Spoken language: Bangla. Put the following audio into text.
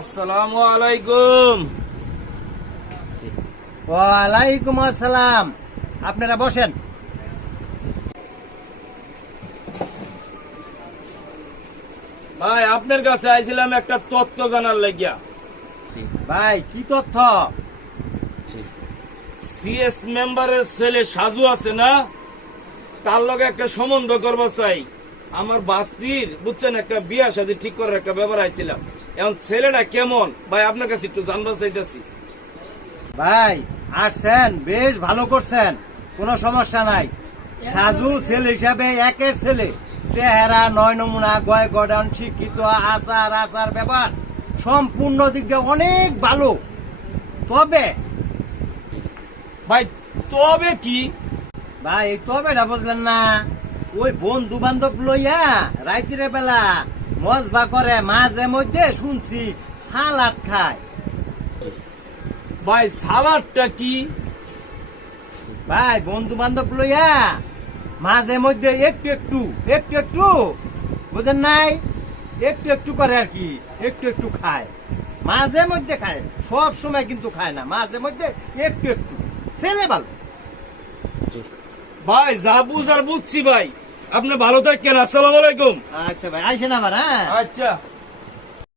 আসসালামু আলাইকুম। ওয়ালাইকুম আসসালাম। আপনারা বসেন। ভাই আপনার কাছে আইছিলাম একটা তথ্য জানার লাগিয়া। ভাই কি তথ্য? সিএস মেম্বারের ছেলে সাজু আছে না, তার লগে একটা সম্বন্ধ করবো চাই। আমার বাস্তির বুঝছেন একটা বিয়া শাদী ঠিক করার একটা ব্যাপার আইছিলাম। এখন ছেলেটা কেমন ভাই আপনার কাছে একটু জানবার চাইতেছি। ভাই আসছেন, বেশ ভালো করছেন, কোনো সমস্যা নাই। সাজু ছেলে হিসাবে একের ছেলে, চেহারা, নয় নমুনা, গয় গডন, শিক্ষিত, আচার আচার ব্যাপার সম্পূর্ণ দিক দিয়ে অনেক ভালো। তবে ভাই তবে কি? ভাই এই তবেটা বুঝলেন না, ওই বন্ধু বান্ধব লইয়া রাইতের বেলা মজবা করে, মাঝে মধ্যে শুনছি সালাদ খায়। ভাই সালাদটা কি? ভাই বন্ধু বান্ধব লইয়া মাঝে মধ্যে একটু একটু একটু একটু বুঝেন নাই, একটু একটু করে আর কি, একটু একটু খায়, মাঝে মধ্যে খায়, সব সময় কিন্তু খায় না, মাঝে মধ্যে একটু একটু। ছেলে ভালো। ভাই যা বুঝার বুঝছি ভাই, আপনি ভালো থাকেন। আসসালামু আলাইকুম। আচ্ছা ভাই, আইসেন আবার। হ্যাঁ আচ্ছা।